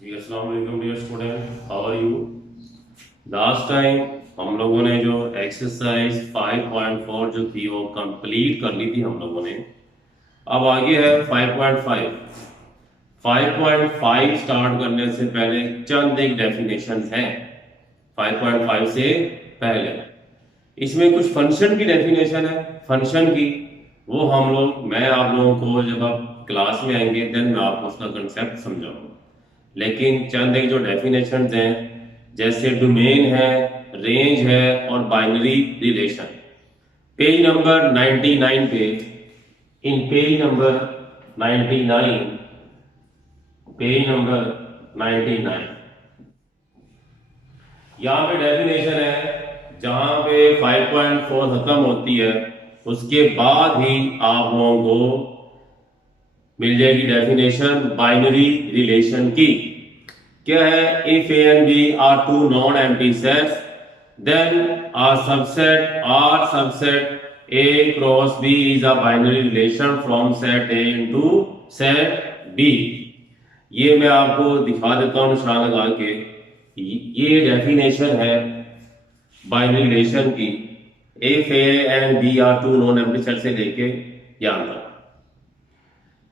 जी अस्सलाम वालेकुम dear student, how are you. Last time हम लोगों ने जो एक्सरसाइज 5.4 जो थी वो कंप्लीट कर ली थी हम लोगों ने। अब आगे है 5.5। 5.5 स्टार्ट करने से पहले चंद एक डेफिनेशन है 5.5 से पहले। इसमें कुछ फंक्शन की डेफिनेशन है। फंक्शन की वो हम लोग मैं आप लोगों को जब आप क्लास में आएंगे देन मैं आपको उसका कंसेप्ट समझाऊंगा। लेकिन चंद एक जो डेफिनेशंस हैं जैसे डोमेन है, रेंज है और बाइनरी रिलेशन। पेज नंबर 99 पे, इन पेज नंबर 99, पेज नंबर 99 यहाँ पे डेफिनेशन है जहां पे 5.4 खत्म होती है उसके बाद ही आप लोगों को मिल जाएगी डेफिनेशन बाइनरी रिलेशन की। क्या है? If A and B are two non empty sets then R subset A cross B is a binary relation from set A into set B. ये मैं आपको दिखा देता हूं निशान लगा के। ये डेफिनेशन है बाइनरी रिलेशन की। If A and B are two non empty set से लेके यहां तक।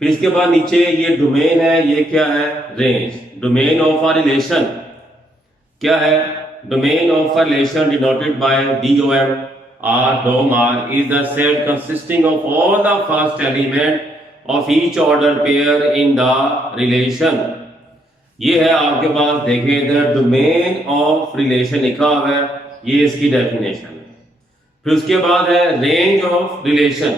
फिर इसके बाद नीचे ये डोमेन है, ये क्या है? Range. Domain of a relation क्या है? Domain of a relation denoted by DOM R dom R is the set consisting of all the first element of each order pair in the relation. ये है आपके पास, देखिए इधर domain of relation लिखा हुआ है, ये इसकी डेफिनेशन है। फिर उसके बाद है range of relation.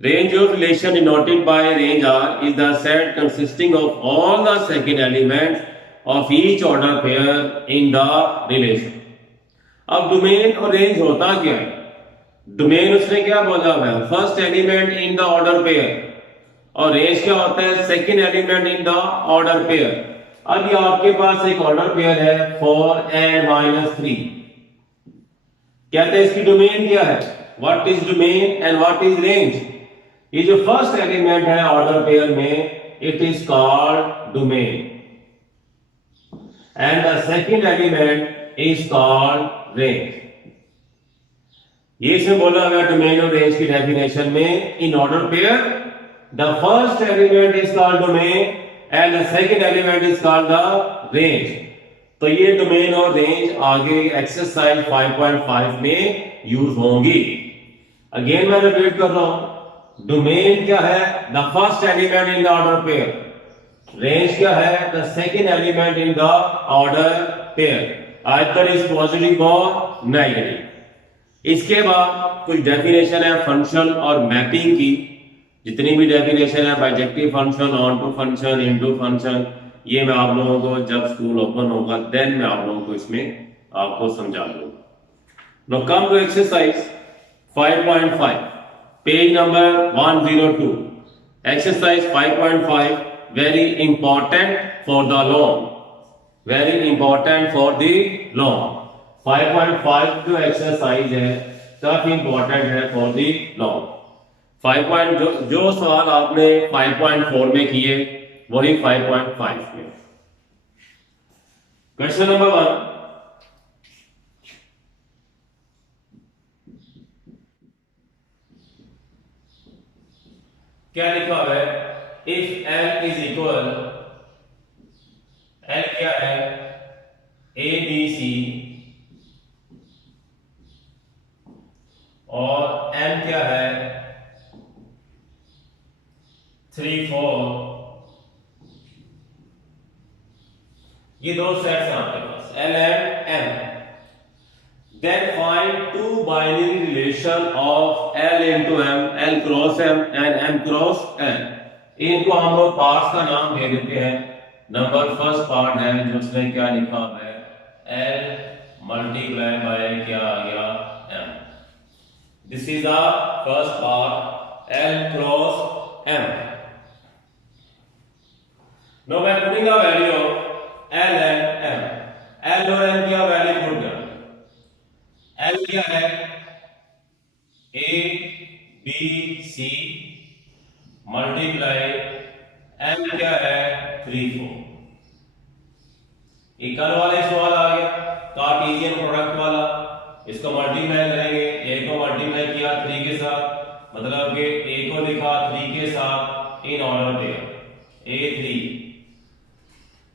Range of relation denoted by range R is the set consisting of all the second elements of each order pair in the relation. अब डोमेन और रेंज होता क्या है? डोमेन उसने क्या बोला हुआ है? First element in the order pair. और रेंज क्या होता है? Second element in the order pair. अब ये आपके पास एक ऑर्डर पेयर है 4n-3। कहते हैं इसकी डोमेन क्या है? What is domain and what is range? ये जो फर्स्ट एलिमेंट है ऑर्डर पेयर में it is called domain and the second element is called range. ये इसमें बोला गया डोमेन और रेंज की डेफिनेशन में। In order pair the first element is called domain and the second element is called the range. तो ये domain और रेंज आगे एक्सरसाइज 5.5 में यूज होंगी। अगेन मैं रिपीट कर रहा हूं, डोमेन क्या है? The first element in the order pair. Range क्या है? The second element in the order pair. Either is positive और नेगेटिव। इसके बाद कुछ डेफिनेशन है फंक्शन और मैपिंग की। जितनी भी डेफिनेशन है bijective function, on to function, into function, ये मैं आप लोगों को जब स्कूल ओपन होगा देन मैं आप लोगों को इसमें आपको समझा दूंगा। Now come to exercise 5.5, page number 102। Exercise 5.5 very important for the long, very important for the long. 5.5 जो एक्सरसाइज है काफी इंपॉर्टेंट है फॉर द लॉन्ग। 5. जो सवाल आपने 5.4 में किए वही 5.5 में। क्वेश्चन नंबर 1, क्या लिखा हुआ है? If L is equal, L क्या है? ए बी सी, और एम क्या है? 3 4। ये दो सेट्स हैं आपके पास L and M. Then find two binary relation of L into M, L cross M and M cross N। इनको हम लोग पार्ट्स का नाम दे देते हैं। नंबर फर्स्ट पार्ट है जो उसमें क्या लिखा है? L मल्टीप्लाई बाय क्या आ गया? M। This is the first part L cross M। Now by putting the value of L and M, L और M क्या वैल्यू पुट कर? L क्या है? A B C multiply M क्या है? 3 4। ये कल वाले सवाल आ गया कार्टेशियन प्रोडक्ट वाला, इसको मल्टीप्लाई करेंगे, a को मल्टीप्लाई किया 3 के साथ, मतलब कि a को लिखा 3 के साथ इन ऑर्डर पेयर a3,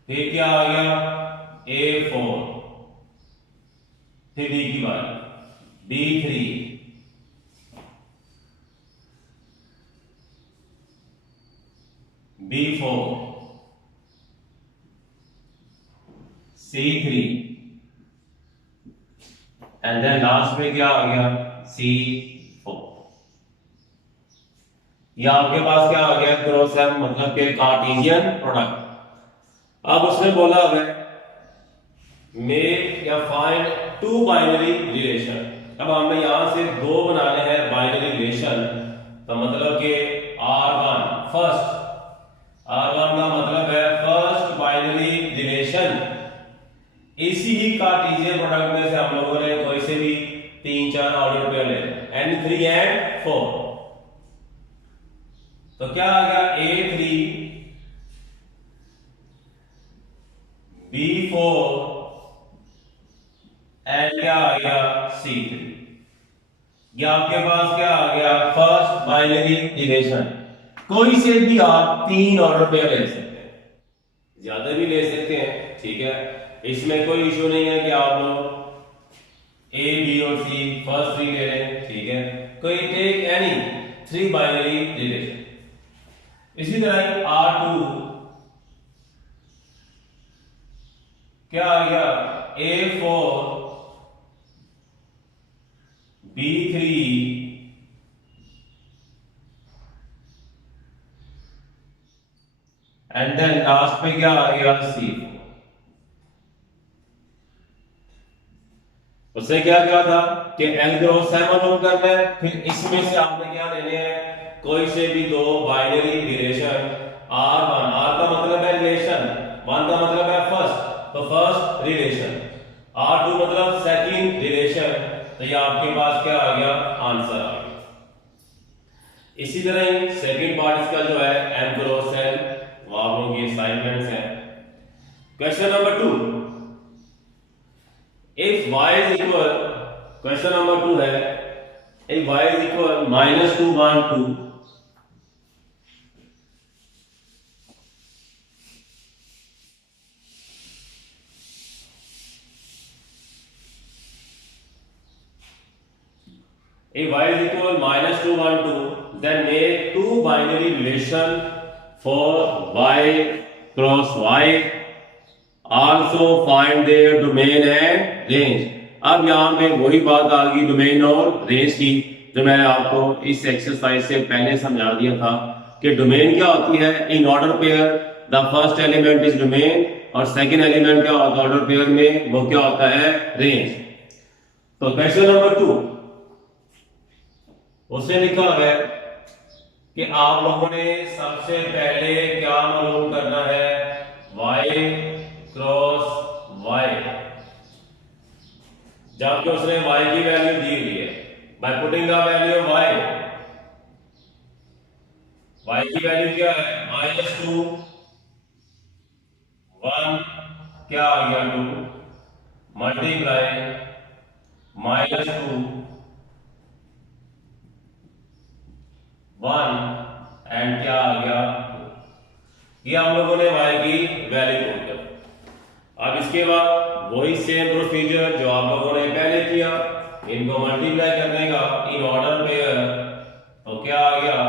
फिर क्या आ गया a4, फिर b की बारी b3, b4, c3 and then last में क्या आ गया c4। ये आपके पास क्या आ गया क्रॉस है, मतलब के कार्टेशियन प्रोडक्ट। अब उसने बोला है मेक या फाइंड टू बाइनरी रिलेशन। अब हमने यहां से दो बनाने हैं बाइनरी रिलेशन, तो मतलब कि R1 फर्स्ट, R1 का मतलब है फर्स्ट बाइनरी रिलेशन। इसी ही कार्टेशियन प्रोडक्ट में से हम लोगों ने कोई से भी 3 4 ऑर्डर पेयर ले N3 एंड 4, तो क्या आ गया A3 B4 एंड क्या आ गया C3। ये आपके पास क्या आ गया फर्स्ट बाइनरी रिलेशन। कोई से भी आप 3 ऑर्डर पेयर ले सकते हैं, ज्यादा भी ले सकते हैं, ठीक है, इसमें कोई इशू नहीं है कि आप लोग A B और C फर्स्ट 3 ले लें, ठीक है, कोई टेक एनी 3 बाइनरी रिलेशन। इसी तरह R2 क्या आ गया A4 B3 and then last में क्या आ गया C4। उससे क्या क्या था कि L क्रॉस M मालूम करना है, फिर इसमें से आपने क्या लेने हैं कोई से भी दो बाइनरी रिलेशन। R1, R का मतलब है रिलेशन, 1 का मतलब है फर्स्ट, तो फर्स्ट रिलेशन, R2 मतलब सेकंड रिलेशन, तो ये आपके पास क्या आ गया आंसर आ गया। इसी तरह ही सेकंड पार्ट इसका जो है M क्रॉस L, वो आप लोगों की असाइनमेंट्स हैं। Question number 2, if y is equal, question number 2 है if y is equal -2 1 2, if y is equal -2 1 2, then make two binary relation for y cross y, also find their domain and range। अब यहां पे वही बात आ गई domain और range की, जो मैंने आपको इस एक्सरसाइज से पहले समझा दिया था कि डोमेन क्या होती है in order pair, the first element is domain, और सेकंड एलिमेंट क्या होता है ऑर्डर पेयर में, वो क्या होता है रेंज। तो क्वेश्चन नंबर 2 उसने लिखा है कि आप लोगों ने सबसे पहले क्या मालूम करना है y क्रॉस y, जबकि उसने y की वैल्यू दी हुई है, by putting the value of y की वैल्यू क्या है -2 1 क्या आ गया 2 मल्टीप्लाई -2 1 एंड क्या आ गया 2। ये हम लोगों ने y की वैल्यू पुट कर। अब इसके बाद वही सेम प्रोसीजर जो आप लोगों ने पहले किया, इनको मल्टीप्लाई करने का इन ऑर्डर पेयर, तो क्या आ गया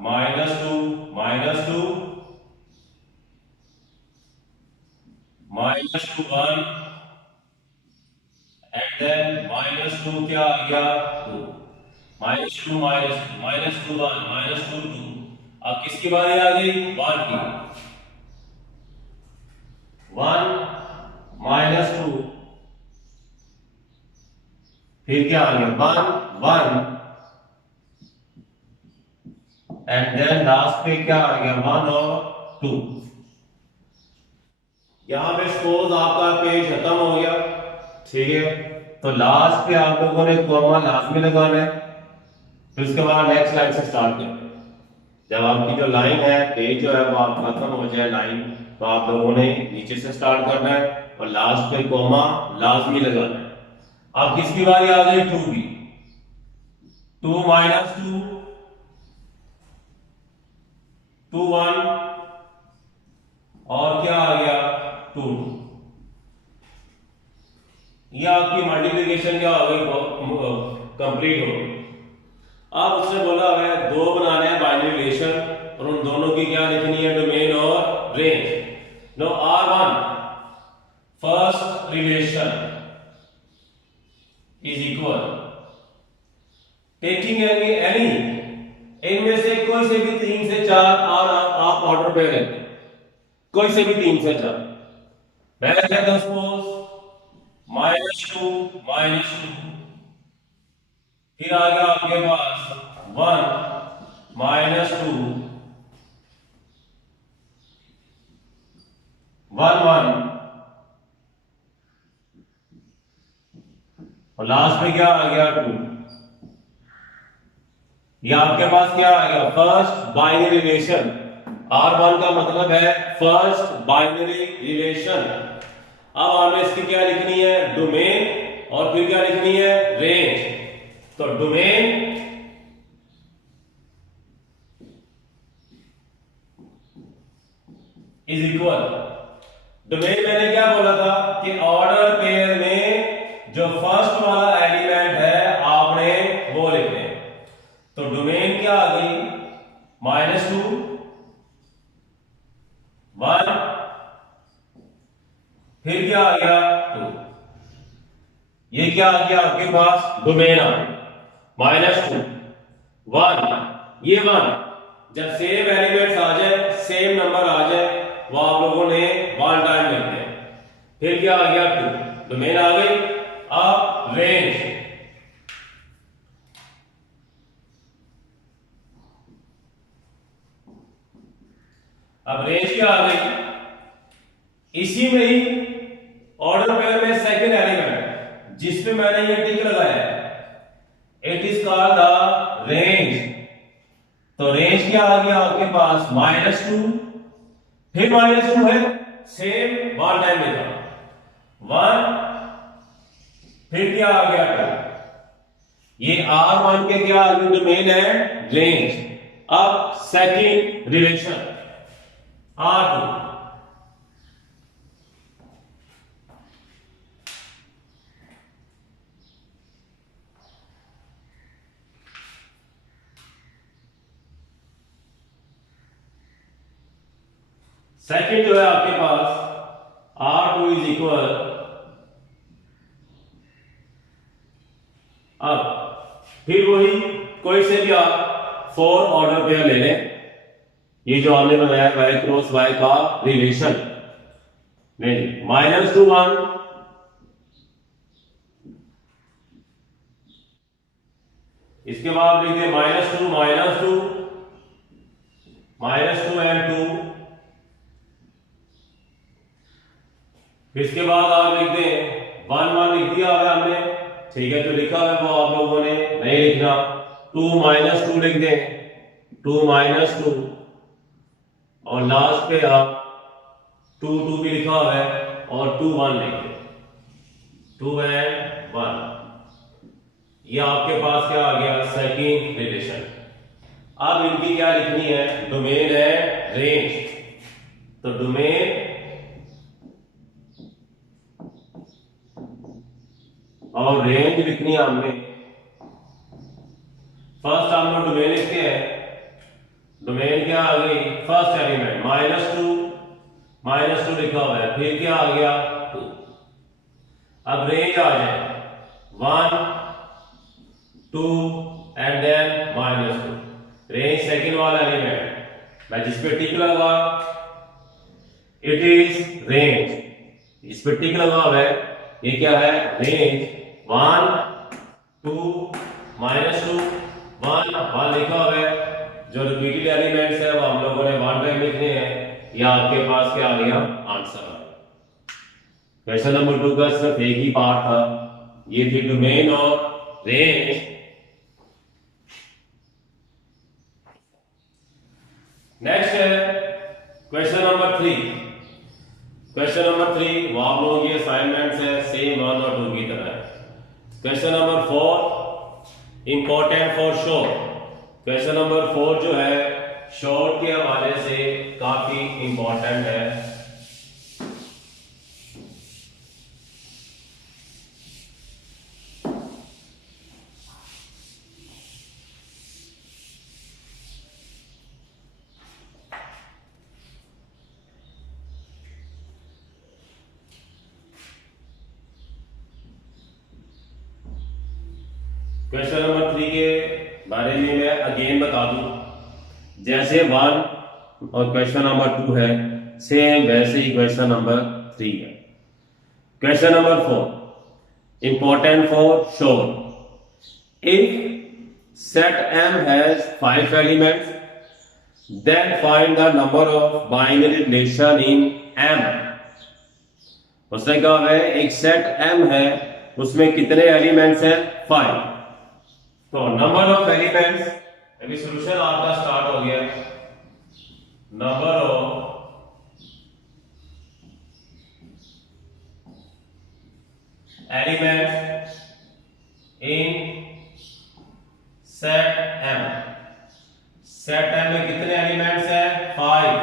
-2 -2 -2 1 एंड देन -2 क्या आ गया 2 -2 -2 -2 1 -2 2। अब किसकी बारी आ गई 1 की, 1 -2 फिर क्या आ गया 1 1 एंड देन लास्ट पे क्या आ गया 1 और 2। यहां पे सपोज आपका पेज खत्म हो गया, ठीक है, तो लास्ट पे आप लोगों ने कॉमा लाजमी लगाना है, फिर उसके बाद नेक्स्ट लाइन से स्टार्ट करना है। जब आपकी जो लाइन है पेज जो है वो आप खत्म हो जाए लाइन, तो आप लोगों ने नीचे से स्टार्ट करना है और लास्ट पे कॉमा लाजमी लगाना है। अब किसकी बारी आ गई? 2 की। 2 माइनस 2, 2 1, और क्या आ गया? 2 2। ये आपकी मल्टीप्लिकेशन क्या हो गई? कंप्लीट हो गई। अब उसने बोला है दो बनाने हैं बाइनरी रिलेशन, और उन दोनों की क्या लिखनी है? डोमेन और range. No R1 first relation is equal taking any, इनमें से कोई से भी 3 से 4 और आप ऑर्डर पे रखें, कोई से भी 3 से 4। पहले क्या? सपोज -2 -2, फिर आ गया आपके पास 1 -2 1 1, और लास्ट में क्या आ गया? 2। ये आपके पास क्या आ गया? First binary relation. R1 का मतलब है फर्स्ट बाइनरी रिलेशन। अब हमें इसकी क्या लिखनी है? डोमेन, और फिर क्या लिखनी है? रेंज। तो डोमेन इज इक्वल, डोमेन मैंने क्या बोला था कि ऑर्डर पेयर में जो फर्स्ट वाला एलिमेंट है आपने वो लिखने। तो डोमेन क्या आ गई? -2 1, फिर क्या आ गया? 2। ये क्या आ गया आपके पास? डोमेन आ गया। -2 1, ये 1 जब सेम एलिमेंट्स आ जाए, सेम नंबर आ जाए, वो आप लोगों ने 1 टाइम लिखने। फिर क्या आ गया? 2, डोमेन आ गई। अब रेंज, अब रेंज क्या आ गई? इसी में ही ऑर्डर पेयर में सेकंड एलिमेंट जिस पे मैंने ये टिक लगाया है, it is called the range. तो रेंज क्या आ गया आपके पास? -2, फिर -2 है, सेम 1 टाइम लिखा 1, फिर क्या आ गया? 2। ये R1 के क्या डोमेन है? रेंज। अब सेकंड रिलेशन R2, सेकंड जो है आपके पास R2 इज इक्वल, अब फिर वही कोई से भी आप 4 ऑर्डर पेयर ले लें। ये जो हमने बनाया y क्रॉस y का रिलेशन, नहीं -2 1, इसके बाद लिखते हैं -2 -2 -2 एंड 2, फिर इसके बाद आप लिखते हैं 1 1 लिख दिया है हमने, ठीक है, जो लिखा है वो आप लोगों ने नहीं लिखना। 2 -2 लिख दें, 2 -2, और लास्ट पे आप 2 2 भी लिखा हुआ है, और 2 1 लिख दें, 2 एंड 1। ये आपके पास क्या आ गया? Second relation. अब इनकी क्या लिखनी है? डोमेन है रेंज। तो डोमेन और रेंज लिखनी है हमने। फर्स्ट हम लोग डोमेन लिखते हैं, डोमेन क्या आ गई? फर्स्ट एलिमेंट -2 लिखा हुआ है, फिर क्या आ गया? 2। अब रेंज आ जाए 1 2 एंड देन -2। रेंज सेकंड वाला एलिमेंट, मैं जिस पे टिक लगा इट इज रेंज, इस पे टिक लगा हुआ है, ये क्या है? रेंज। 1 2 -2 1 1 लिखा हुआ है, जो रिपीटेड एलिमेंट्स है वो हम लोगों ने 1 टाइम लिखने हैं। या आपके पास क्या आ गया? आंसर आ गया। क्वेश्चन नंबर 2 का सिर्फ एक ही पार्ट था, ये थी डोमेन और रेंज। नेक्स्ट है क्वेश्चन नंबर 3। क्वेश्चन नंबर 3 वो आप लोगों की असाइनमेंट्स है सेम 1 और 2 की तरह। क्वेश्चन नंबर 4 इंपॉर्टेंट फॉर शोर। क्वेश्चन नंबर 4 जो है शोर के हवाले से काफी इंपॉर्टेंट है। क्वेश्चन नंबर 3 के बारे में मैं अगेन बता दूं, जैसे 1 और क्वेश्चन नंबर 2 है सेम वैसे ही क्वेश्चन नंबर 3 है। Question number 4 important for sure. If set M has 5 elements then find the number of binary relation in M। उसने कहा है एक सेट M है उसमें कितने एलिमेंट्स हैं 5। तो नंबर ऑफ एलिमेंट्स, अभी सॉल्यूशन आपका स्टार्ट हो गया। Number of elements in set M। Set M में कितने एलिमेंट्स हैं 5।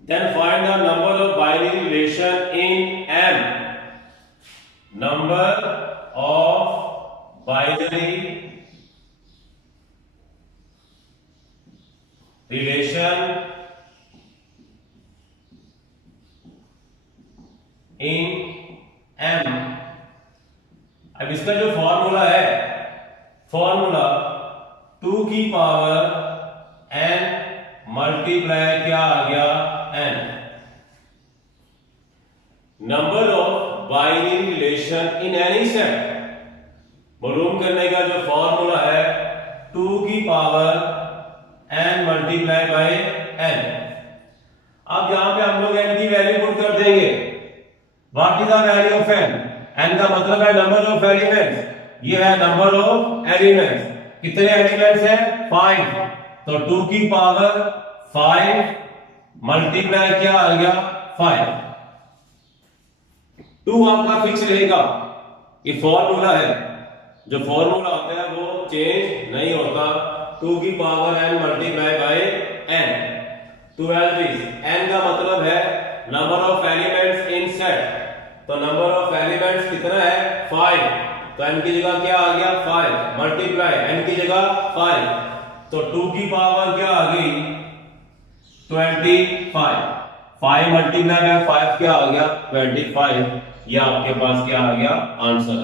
Then find the number of binary relation in M। Number of binary relation in M। अब इसका जो फॉर्मूला है, फॉर्मूला 2 की पावर n मल्टीप्लाई क्या आ गया n। Number of binary relation in any set मालूम करने का जो फॉर्मूला है 2 की power n multiply by n। अब यहां पे हम लोग n की वैल्यू पुट कर देंगे। What is the value of n? n का मतलब है नंबर ऑफ एलिमेंट्स। ये है नंबर ऑफ एलिमेंट्स। कितने एलिमेंट्स हैं 5। तो 2 की पावर 5 मल्टीप्लाई क्या आ गया 5। 2 आपका फिक्स रहेगा। ये फॉर्मूला है, जो फॉर्मूला होता है वो चेंज नहीं होता। 2 की power n multiply by n। 12 n का मतलब है number of elements in set. तो नंबर ऑफ एलिमेंट्स कितना है 5। तो n की जगह क्या आ गया 5 मल्टीप्लाई n की जगह 5। तो 2 की पावर क्या आ गई 25। 5 मल्टीप्लाई बाय 5 क्या आ गया 25। ये आपके पास क्या आ गया answer.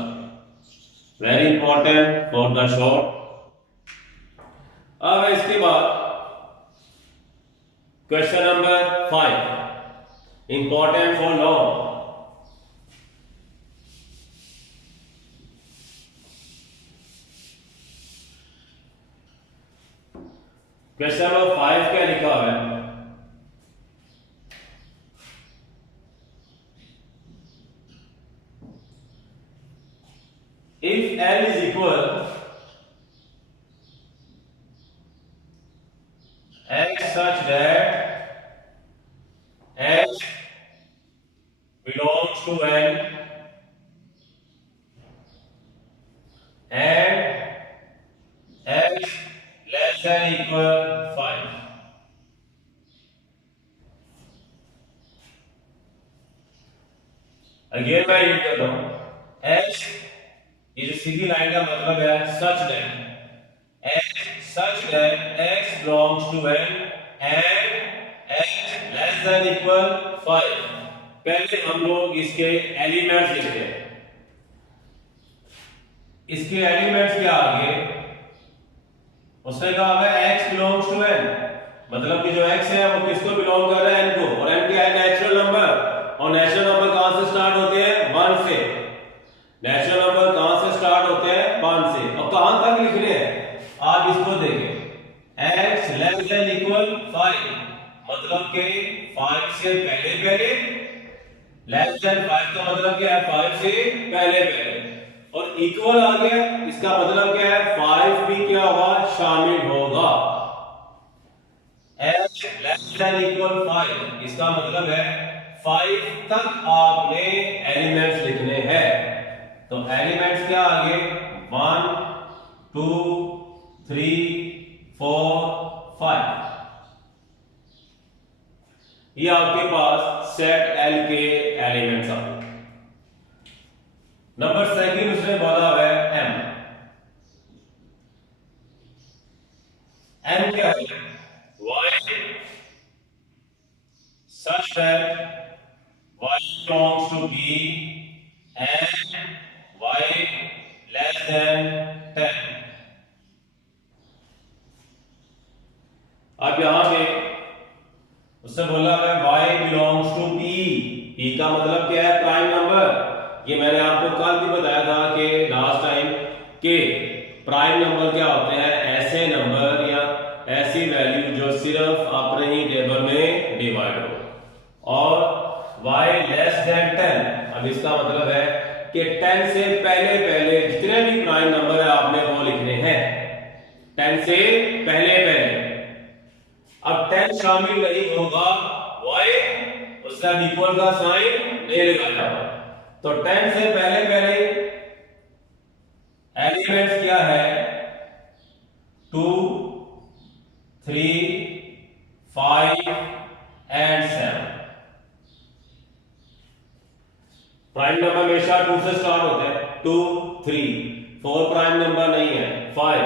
Very important for the short. अब इसके बाद question number 5 important for long. Question number 5 क्या लिखा हुआ है? If L is equal X such that X belongs to N and X less than equal 5. Again मैं रीड करता हूं। X ये जो सीधी लाइन का मतलब है such that x belongs to n and x less than equal 5। पहले हम लोग इसके एलिमेंट्स लिखते हैं। इसके एलिमेंट्स क्या आगे उसने कहा है x belongs to n, मतलब कि जो x है वो किसको बिलोंग कर रहा है n को। और n क्या है नेचुरल नंबर। और नेचुरल नंबर कहां से स्टार्ट होते हैं 1 से। नेचुरल नंबर कहां से स्टार्ट होते हैं 1 से। और कहां तक लिखने हैं आप इसको देखें। x लेस देन इक्वल 5 मतलब कि 5 से पहले लेस देन 5 का मतलब क्या है 5 से पहले। और इक्वल आ गया, इसका मतलब क्या है 5 भी क्या होगा, शामिल होगा। h लेस देन इक्वल 5, इसका मतलब है 5 तक आपने एलिमेंट्स लिखने हैं। तो एलिमेंट्स क्या आगे 1 2 3 4 5, ये आपके पास सेट L के एलिमेंट्स आ गए। नंबर सेकंड उसने बोला है M। M क्या है, Y such that Y belongs to B and Y less than 10। अब यहां पे उससे बोला है y belongs to p। p का मतलब क्या है, प्राइम नंबर। ये मैंने आपको कल भी बताया था कि लास्ट टाइम के प्राइम नंबर क्या होते हैं, ऐसे नंबर या ऐसी वैल्यू जो सिर्फ अपने ही टेबल में डिवाइड हो। और y लेस देन 10, अब इसका मतलब है कि 10 से पहले पहले जितने भी प्राइम नंबर है आपने वो लिखने हैं 10 से पहले पहले। अब 10 शामिल नहीं होगा, y उसका इक्वल का साइन नहीं लगाया, तो 10 से पहले पहले एलिमेंट्स क्या है 2 3 5 एंड 7। प्राइम नंबर हमेशा 2 से स्टार्ट होते हैं, 2 3 4 प्राइम नंबर नहीं है, 5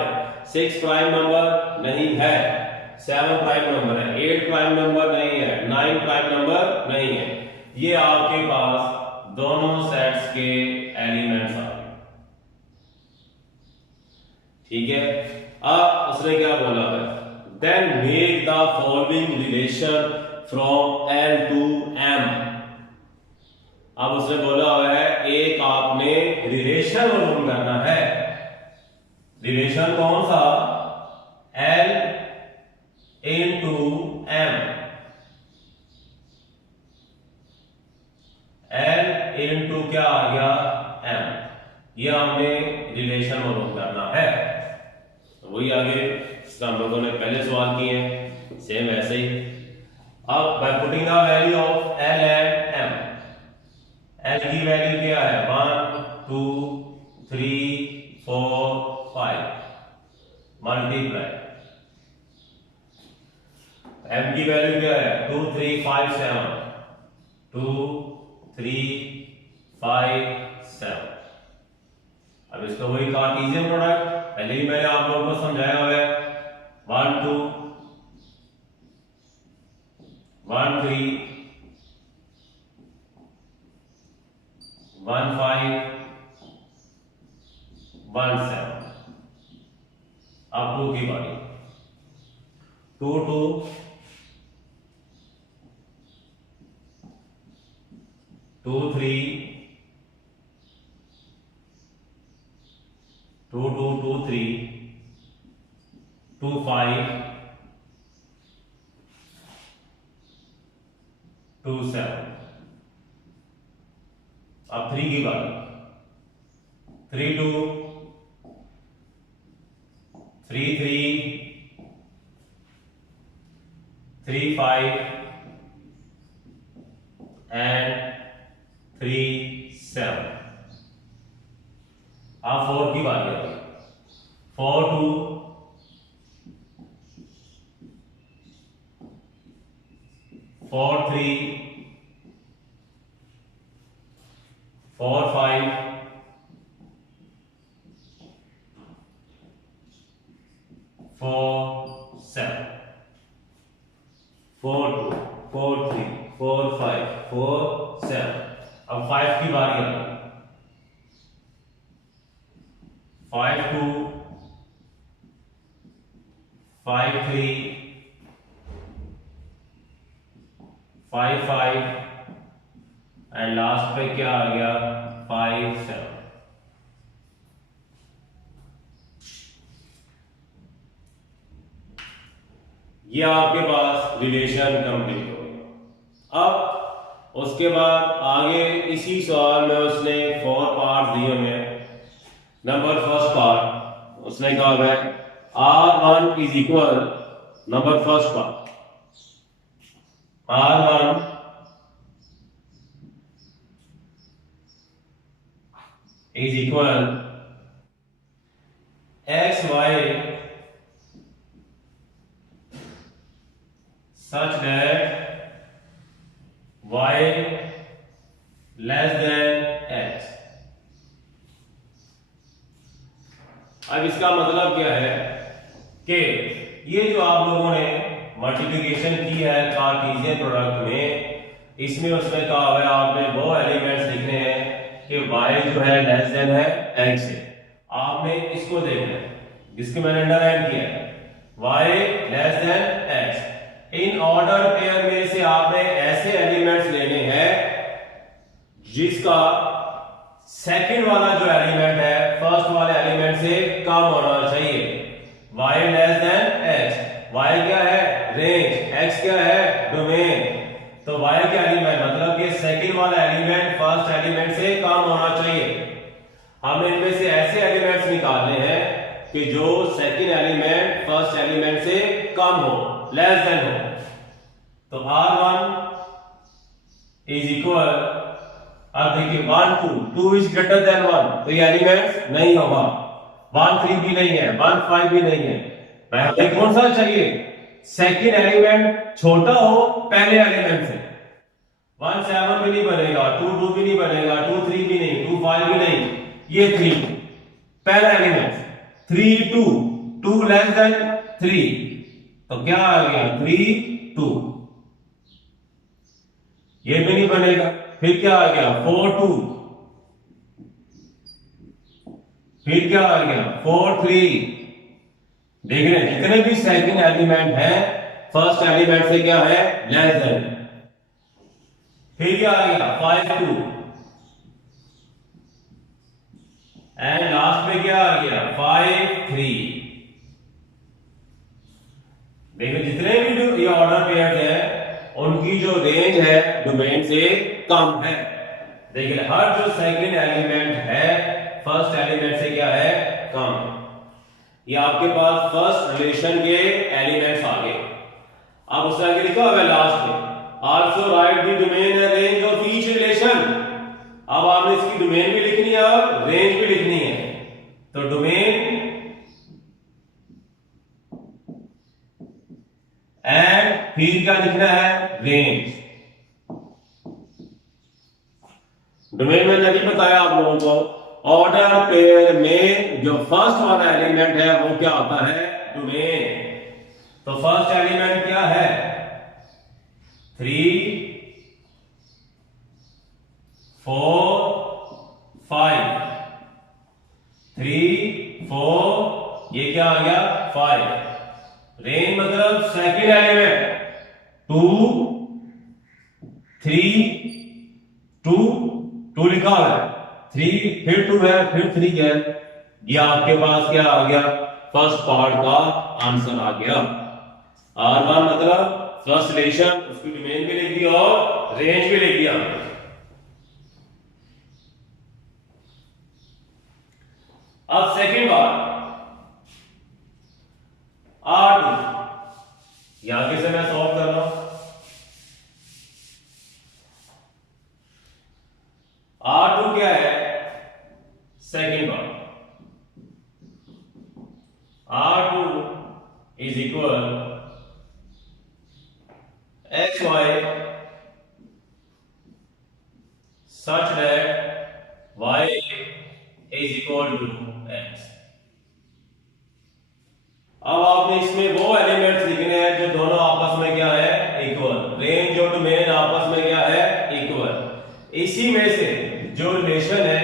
6 प्राइम नंबर नहीं है, 7 प्राइम नंबर है, 8 प्राइम नंबर नहीं है, 9 प्राइम नंबर नहीं है। ये आपके पास दोनों सेट्स के एलिमेंट्स आ गए। ठीक है, अब उसने क्या बोला है, then make the following relation from L to M। अब उसने बोला हुआ है एक आपने रिलेशन मालूम करना है। रिलेशन कौन सा, L into M, L into क्या आ गया M, ये हमने रिलेशन मालूम करना है। तो वही आगे हम लोगों ने पहले सवाल किए हैं, सेम ऐसे ही। अब by putting the value of L and M, L की वैल्यू क्या है 1 2 3 4 5 मल्टीप्लाई, M की वैल्यू क्या है 2 3 5 7 2 3 5 7। अब इसका वही कार्टेशियन प्रोडक्ट पहले ही मैंने आप लोगों को समझाया हुआ है, 1 2 1 3 1 5 1 7। अब 2 की बारी, 2 2 2 3 2 2 2 3 2 5 2 7। अब 3 की बारी, 3 2 3 3 3 5 and 3 7। अब 4 की बारी है, 4 2 4 3 4 5 4 7। 4 2 4 3 4 5 4 7। अब 5 की बारी है, 5 2 5 3 5 5 एंड लास्ट पे क्या आ गया 5 7। ये आपके पास रिलेशन कंप्लीट हो गया। अब उसके बाद आगे इसी सवाल में उसने 4 पार्ट दिए हुए हैं, नंबर फर्स्ट पार्ट उसने कहा है R1 is equal, number first part R1 is equal x y such that y less than x। अब इसका मतलब क्या है कि ये जो आप लोगों ने मल्टीप्लिकेशन की है कार्टेशियन प्रोडक्ट में, इसमें उसने कहा है आपने वो एलिमेंट्स लिखने हैं कि y जो है लेस देन है x से। आपने इसको देखना है जिसके मैंने अंडरलाइन किया है, y less than x। In order pair में से आपने ऐसे एलिमेंट्स लेने हैं जिसका सेकंड वाला जो एलिमेंट है फर्स्ट वाले एलिमेंट से कम होना चाहिए। y less than x, y क्या है रेंज, x क्या है डोमेन। तो y का एलिमेंट मतलब कि सेकंड वाला एलिमेंट फर्स्ट एलिमेंट से कम होना चाहिए। हमें इनमें से ऐसे एलिमेंट्स निकालने हैं कि जो सेकंड एलिमेंट फर्स्ट एलिमेंट से कम हो, लेस देन हो। तो R1 इज इक्वल, अब देखिए 1 2 इज ग्रेटर देन 1, तो ये एलिमेंट नहीं होगा। 1 3 भी नहीं है, 1 5 भी नहीं है। हमें कौन सा चाहिए, सेकंड एलिमेंट छोटा हो पहले एलिमेंट से। 1 7 भी नहीं बनेगा, 2 2 भी नहीं बनेगा, 2 3 भी नहीं, 2 5 भी नहीं, ये 3 पहला एलिमेंट। 3 2 2 लेस देन 3, तो क्या आ गया 3 2, ये भी नहीं बनेगा। फिर क्या आ गया 4 2, फिर क्या आ गया 4 3। देख रहे हैं जितने भी सेकंड एलिमेंट है फर्स्ट एलिमेंट से क्या है लेस देन। फिर क्या आ गया 5 2, एंड लास्ट में क्या आ गया 5 3। देखो जितने भी ये ऑर्डर पेयर्स हैं उनकी जो रेंज है डोमेन से कम है। देखिए हर जो सेकंड एलिमेंट है फर्स्ट एलिमेंट से क्या है कम। ये आपके पास फर्स्ट रिलेशन के एलिमेंट्स आ गए। अब उसने आगे लिखा हुआ है लास्ट में also right the domain and range of each relation. अब आपने इसकी डोमेन भी लिखनी है और रेंज भी लिखनी है। तो डोमेन एंड फिर क्या लिखना है रेंज। डोमेन में नहीं बताया आप लोगों को, ऑर्डर पेयर में जो फर्स्ट वाला एलिमेंट है वो क्या होता है डोमेन। तो फर्स्ट एलिमेंट क्या है 3 4 5, 3 4, ये क्या आ गया 5। रेंज मतलब सेकंड एलिमेंट 2 3 2 2 लिखा हुआ है, 3 फिर 2 है फिर 3 है। ये आपके पास क्या आ गया फर्स्ट पार्ट का आंसर आ गया। R1 मतलब फर्स्ट रिलेशन, उसकी डोमेन भी लिख दिया और रेंज भी लिख दिया। अब सेकंड बार R2, ये आगे से मैं सॉल्व कर रहा हूं। R2 क्या है सेकंड बार, R2 is equal x y such that y is equal to x। अब आपने इसमें वो एलिमेंट्स लिखने हैं जो दोनों आपस में क्या है इक्वल, रेंज और डोमेन आपस में क्या है इक्वल। इसी में से जो रिलेशन है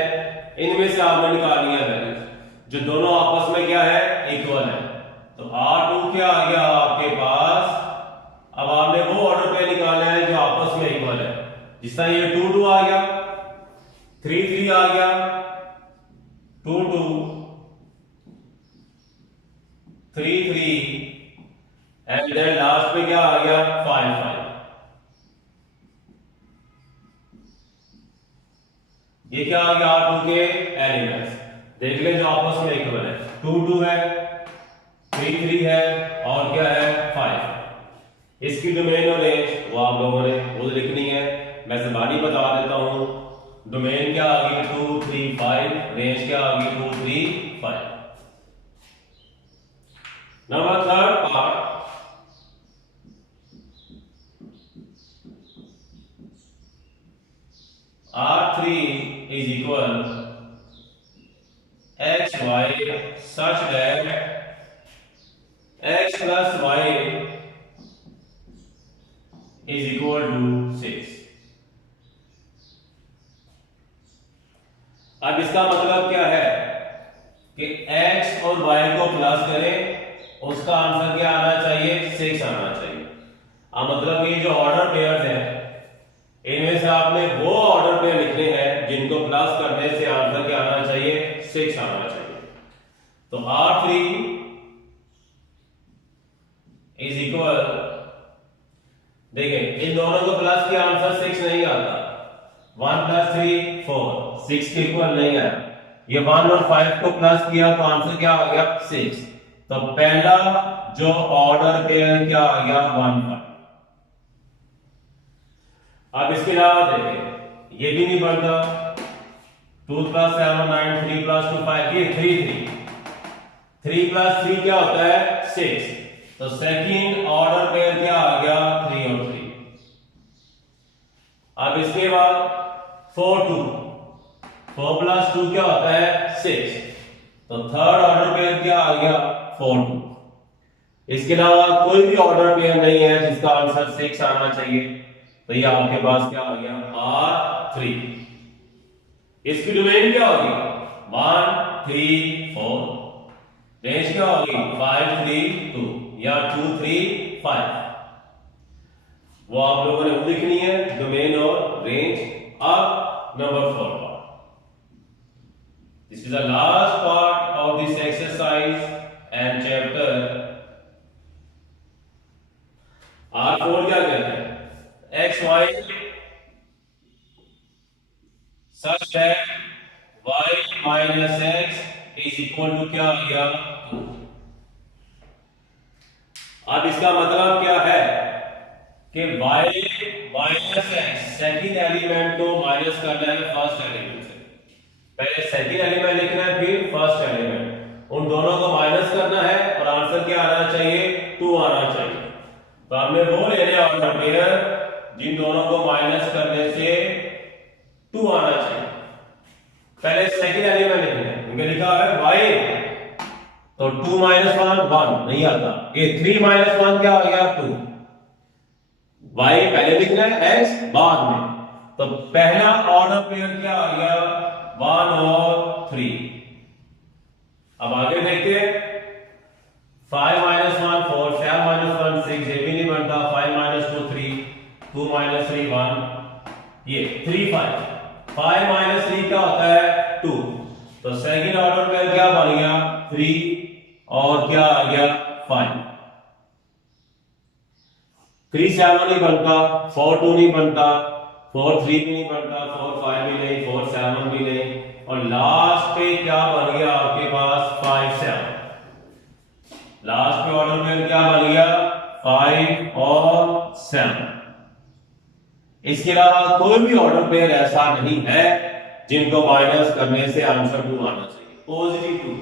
इनमें से आपने निकाल लिया वैल्यूज जो दोनों आपस में क्या है इक्वल है। तो R2 क्या आ गया आपके पास। अब आपने वो ऑर्डर पे निकालना है जो आपस में इक्वल है। जिस तरह ये 2 2 आ गया, 3 3 आ गया, 2 2 3 3, एंड देन लास्ट में क्या आ गया 5 5। ये क्या आ गया R2 के एलिमेंट्स। देख ले जो आपस में इक्वल है, 2 2 है, 3 3 है और क्या है 5। इसकी डोमेन और रेंज वो आप लोगों ने खुद लिखनी है, मैं ज़बानी बता देता हूं। डोमेन क्या आ गई 2 3 5, रेंज क्या आ गई 2 3 5। Number third part, R3 is equal x y such that x plus y is equal to 6। अब इसका मतलब क्या है कि x और y को प्लस करें, उसका आंसर क्या आना चाहिए 6 आना चाहिए। अब मतलब ये जो ऑर्डर पेयर्स हैं इनमें से आपने वो ऑर्डर पेयर लिखने हैं जिनको प्लस करने से आंसर क्या आना चाहिए 6 आना चाहिए। तो R3 इज इक्वल, देखिए इन दोनों को प्लस किया आंसर 6 नहीं आता, 1 + 3 4, 6 के इक्वल नहीं आया। ये 1 और 5 को प्लस किया तो आंसर क्या आ गया 6। तो पहला जो ऑर्डर पेयर क्या आ गया 1 5। अब इसके अलावा देखें ये भी नहीं बनता, 2 + 7 9, 3 + 2 5, ये 3 3, 3 + 3 क्या होता है 6। तो सेकंड ऑर्डर पेयर क्या आ गया 3 और 3। अब इसके बाद 4 2, 4 + 2 क्या होता है 6। तो थर्ड ऑर्डर पेयर क्या आ गया 4 2। इसके अलावा कोई भी ऑर्डर पेयर नहीं है जिसका आंसर 6 आना चाहिए। तो ये आपके पास क्या आ गया R3। इसकी डोमेन क्या होगी 1 3 4, रेंज क्या होगी 5 3 2 या 2 3 5, वो आप लोगों ने लिखनी है डोमेन और रेंज। अब number 4 part, this is the last part of this exercise and chapter. R4 क्या कहते हैं x y such that y minus x is equal to क्या आ गया 2। अब इसका मतलब क्या है कि y minus x second element को माइनस करना है फर्स्ट एलिमेंट से। पहले सेकंड एलिमेंट लिखना है फिर फर्स्ट एलिमेंट, उन दोनों को माइनस करना है और आंसर क्या आना चाहिए 2 आना चाहिए। तो हमने वो लेने ऑर्डर पेयर जिन दोनों को माइनस करने से 2 आना चाहिए। पहले सेकंड एलिमेंट लिखना है, उनके लिखा है y, तो 2 - 1 1 नहीं आता, ये 3 - 1 क्या आ गया 2। y पहले लिखना है x बाद में, तो पहला ऑर्डर पेयर क्या आ गया 1 और 3। अब आगे देखते हैं 5 - 1 4, 7 - 1 6, ये भी नहीं बनता, 5 - 2 3, 2 - 3 1, ये 3 5, 5 - 3 क्या होता है 2। तो सेकंड ऑर्डर पेयर क्या बन गया 3 और क्या आ गया 5। 3 7 नहीं बनता, 4 2 नहीं बनता, 4 3 भी नहीं बनता, 4 5 भी नहीं, 4 7 भी नहीं, और लास्ट पे क्या बन गया आपके पास 5 7। लास्ट पे ऑर्डर पेयर क्या बन गया 5 और 7। इसके अलावा कोई भी ऑर्डर पेयर ऐसा नहीं है जिनको माइनस करने से आंसर 2 आना चाहिए, पॉजिटिव 2।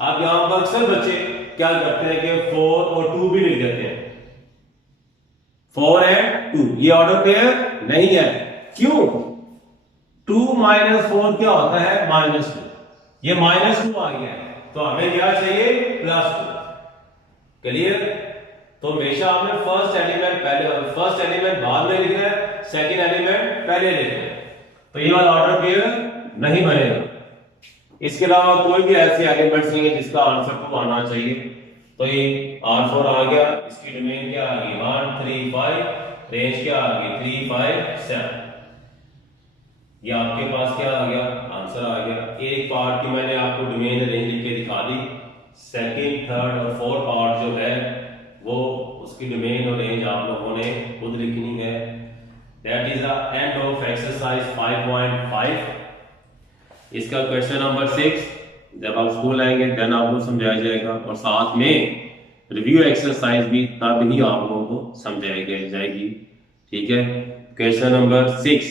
अब यहां पर अक्सर बच्चे क्या करते हैं कि 4 और 2 भी लिख देते हैं, 4 एंड 2, ये ऑर्डर पेयर नहीं है। क्यों 2 - 4 क्या होता है -2, ये -2 आ गया है, तो हमें क्या चाहिए +2। क्लियर। तो हमेशा आपने फर्स्ट एलिमेंट पहले, फर्स्ट एलिमेंट बाद में लिखना है, सेकंड एलिमेंट पहले लिखना है, तो ये वाला ऑर्डर पेयर नहीं बनेगा। इसके अलावा कोई भी ऐसे एलिमेंट्स नहीं है जिसका आंसर 2 आना चाहिए। तो ये R4 आ गया, इसकी डोमेन क्या आ गई 1 3 5, रेंज क्या आ गई 3 5 7। ये आपके पास क्या आ गया आंसर आ गया। एक पार्ट की मैंने आपको डोमेन रेंज लिख के दिखा दी, सेकंड थर्ड और फोर्थ पार्ट जो है वो उसकी डोमेन और रेंज आप लोगों ने खुद लिखनी है। That is the end of exercise 5.5। इसका क्वेश्चन नंबर 6 जब आप स्कूल आएंगे देन आपको समझाया जाएगा, और साथ में रिव्यू एक्सरसाइज भी तब ही आप लोगों को समझाई जाएगी। ठीक है, क्वेश्चन नंबर 6,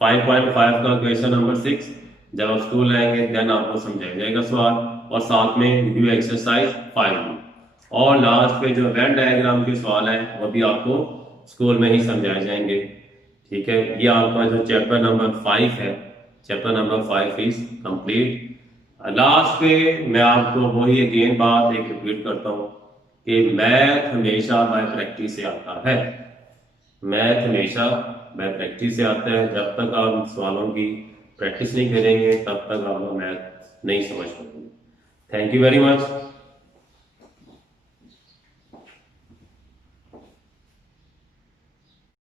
5.5 का क्वेश्चन नंबर 6, जब आप स्कूल आएंगे देन आपको समझाया जाएगा सवाल, और साथ में रिव्यू एक्सरसाइज 5 भी। और लास्ट पे जो वेन डायग्राम के सवाल है वो भी आपको स्कूल में ही समझाए जाएंगे। ठीक है, ये आपका जो चैप्टर नंबर 5 है, chapter number 5 is complete. Last पे मैं आपको वही अगेन बात एक रिपीट करता हूँ कि मैथ हमेशा बाय प्रैक्टिस से आता है। मैथ हमेशा बाय प्रैक्टिस से आता है। जब तक आप सवालों की प्रैक्टिस नहीं करेंगे तब तक आप मैथ नहीं समझ पाएंगे। Thank you very much.